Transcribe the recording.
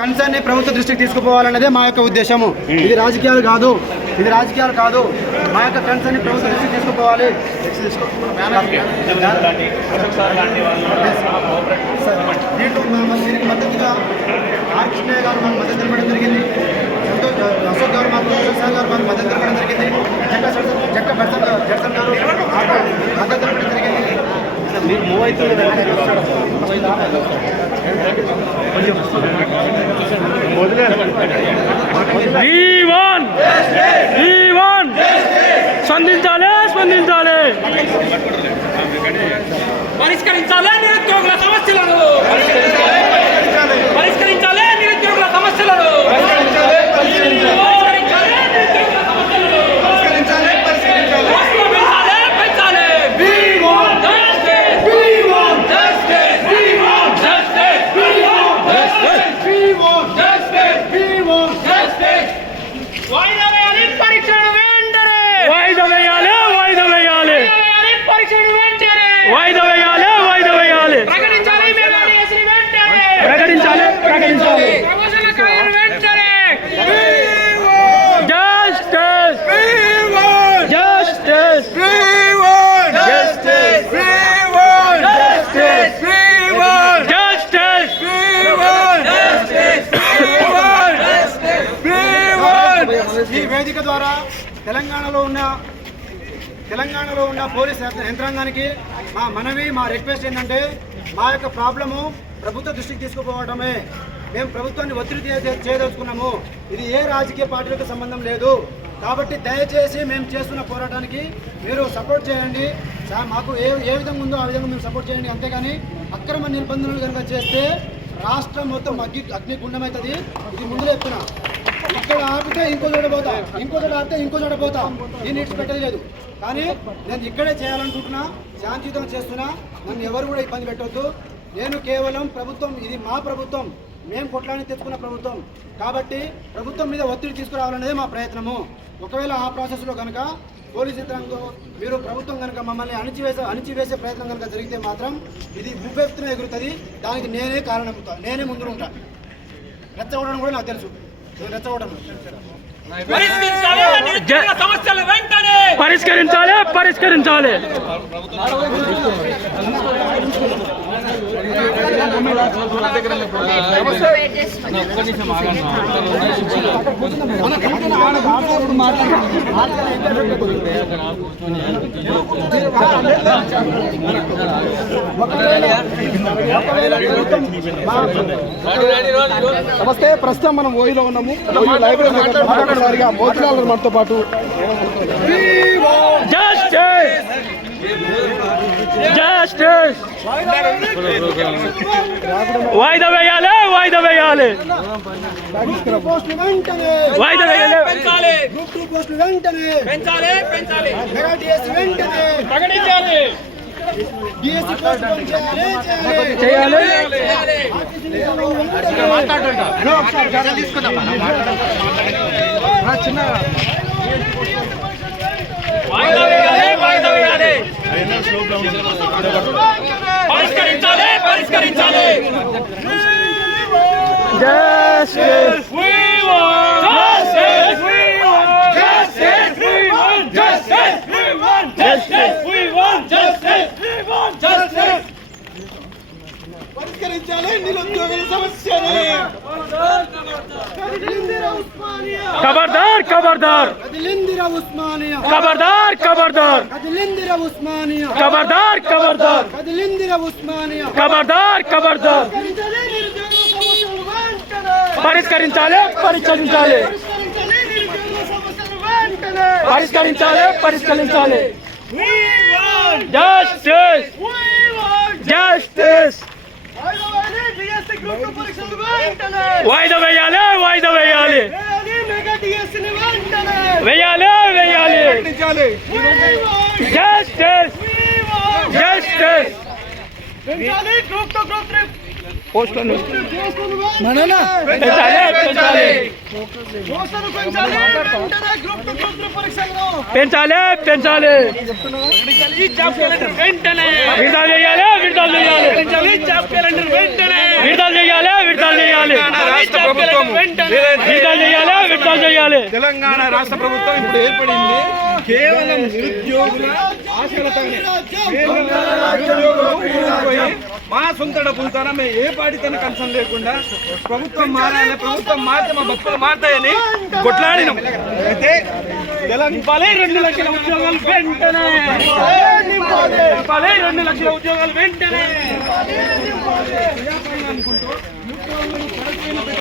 కన్సర్న్ని ప్రభుత్వ దృష్టికి తీసుకుపోవాలన్నదే మా యొక్క ఉద్దేశము. ఇది రాజకీయాలు కాదు. ఇది రాజకీయాలు కాదు. మా యొక్క కన్సర్న్ని ప్రభుత్వ దృష్టికి తీసుకుపోవాలి. దీంట్లో దీనికి మద్దతుగా గారు మాకు మద్దతు తెలపడం జరిగింది. అశోక్ గారు మాకు అశోక్ గారు మాకు మద్దతు తెలపడం జరిగింది జక్క సరస- జక్క బర్సన్ జడ్సన్ గారు మాకు మద్దతు తెలపడం జరిగింది మీరు మూవ్ ఈవన్ ఈవన్ స్పందించాలి స్పందించాలి. పరిష్కరించాలి నిరుద్యోగుల సమస్యలను పరిష్కరించాలి నిరుద్యోగుల సమస్యలను పరిష్కరించాలి నిరుద్యోగుల సమస్యలను పోస్టులు పెంచాలి, పెంచాలి. Justice. Justice. Justice. వాయిదా వేయాలి పరీక్షలను వెంటనే వాయిదా వేయాలి వాయిదా వేయాలి వేయాలి పరీక్షలను వెంటనే వాయిదా వేయాలి వాయిదా వేయాలి ప్రకటించాలి మెగాడిఎస్ని వెంటనే ప్రకటించాలి ప్రకటించాలి ప్రమోషన్ల ఖాళీలు వెంటనే జస్టిస్ జస్టిస్ జస్టిస్ ఈ వేదిక ద్వారా తెలంగాణలో ఉన్న తెలంగాణలో ఉన్న పోలీస్ యంత్రాంగానికి మా మనవి మా రిక్వెస్ట్ ఏంటంటే మా యొక్క ప్రాబ్లము ప్రభుత్వ దృష్టికి తీసుకుపోవడమే మేము ప్రభుత్వాన్ని ఒత్తిడి చేయదలుచుకున్నాము. ఇది ఏ రాజకీయ పార్టీలకు సంబంధం లేదు. కాబట్టి దయచేసి మేము చేస్తున్న పోరాటానికి మీరు సపోర్ట్ చేయండి. మాకు ఏ ఏ విధంగా ఉందో ఆ విధంగా మేము సపోర్ట్ చేయండి. అంతేగాని అక్రమ నిబంధనలు కనుక చేస్తే రాష్ట్రం మొత్తం అగ్ని అగ్నిగుండం అవుతుంది ఇది ముందు చెప్తున్నా. ఇక్కడ ఆపితే ఇంకో చోట పోతా. ఇంకో చోట ఆపితే ఇంకో చోట పోతా. ఈ నీడ్స్ పెట్టలేదు కానీ నేను ఇక్కడే చేయాలనుకుంటున్నా శాంతియుతం చేస్తున్నా. నన్ను ఎవరు కూడా ఇబ్బంది పెట్టొద్దు. నేను కేవలం ప్రభుత్వం ఇది మా ప్రభుత్వం. మేము కొట్లాని తెచ్చుకున్న ప్రభుత్వం. కాబట్టి ప్రభుత్వం మీద ఒత్తిడి తీసుకురావాలనేదే మా ప్రయత్నము. ఒకవేళ ఆ ప్రాసెస్లో కనుక పోలీస్ యంత్రాంగం మీరు ప్రభుత్వం కనుక మమ్మల్ని అణిచివేసే అణిచివేసే ప్రయత్నం కనుక జరిగితే మాత్రం ఇది భూపెత్తున ఎగురుతుంది. దానికి నేనే కారణం నేనే ముందు ఉంటాను రెచ్చగొట్టడం కూడా నాకు తెలుసు. పరిష్కరించాలి పరిష్కరించాలి. మాట్లాడుతున్నాను నమస్తే ప్రస్తుతం మనం ఓయిలో ఉన్నాము. ఓయి లైబ్రరీ దగ్గర మాట్లాడడానికి మోతిలాల్ మనతో పాటు. జస్టిస్ జస్టిస్ వాయిదా వేయాలి వాయిదా వేయాలి. పోస్టులు వెంటనే వాయిదా వేయాలి పెంచాలి. గ్రూప్ టూ పోస్టులు వెంటనే. పెంచాలి పెంచాలి. వెంటనే. ప్రకటించాలి. వేయాలి పరిష్కరించాలి పరిష్కరించాలి justice We want justice. We want justice. We want justice. We want justice. We want justice. పరిష్కరించాలి నిరుద్యోగుల సమస్యని ఖబర్దార్ ఖబర్దార్ కదిలిందిరా ఉస్మానియా ఖబర్దార్ ఖబర్దార్ కదిలిందిరా ఉస్మానియా ఖబర్దార్ ఖబర్దార్ కదిలిందిరా ఉస్మానియా ఖబర్దార్ ఖబర్దార్ పరిష్కరించాలి పరిష్కరించాలి పరిష్కరించాలి పరిష్కరించాలి We want. వాయిదా వేయాలి వాయిదా వేయాలి వేయాలి వేయాలి జస్టిస్ జస్టిస్ పోస్టులను పెంచాలి పెంచాలి. విడుదల చేయాలి విడుదల చేయాలి. విడుదల చేయాలి విడుదల చేయాలి. రాష్ట్ర ప్రభుత్వం విడుదల చేయాలి విడుదల చేయాలి. తెలంగాణ రాష్ట్ర ప్రభుత్వం ఇప్పుడు ఏర్పడింది కేవలం నిరుద్యోగుల ఆశలతోనే. మా సొంత డబ్బులతో మేము ఏ పార్టీతో కన్సర్న్ లేకుండా ప్రభుత్వం మారాలి ప్రభుత్వం మారితే మా భక్తులు మారుతాయని కొట్లాడినాం. అయితే తెలంగాణ రెండు లక్షల ఉద్యోగాలు వెంటనే. నింపాలి రెండు లక్షల ఉద్యోగాలు వెంటనే. అనుకుంటూ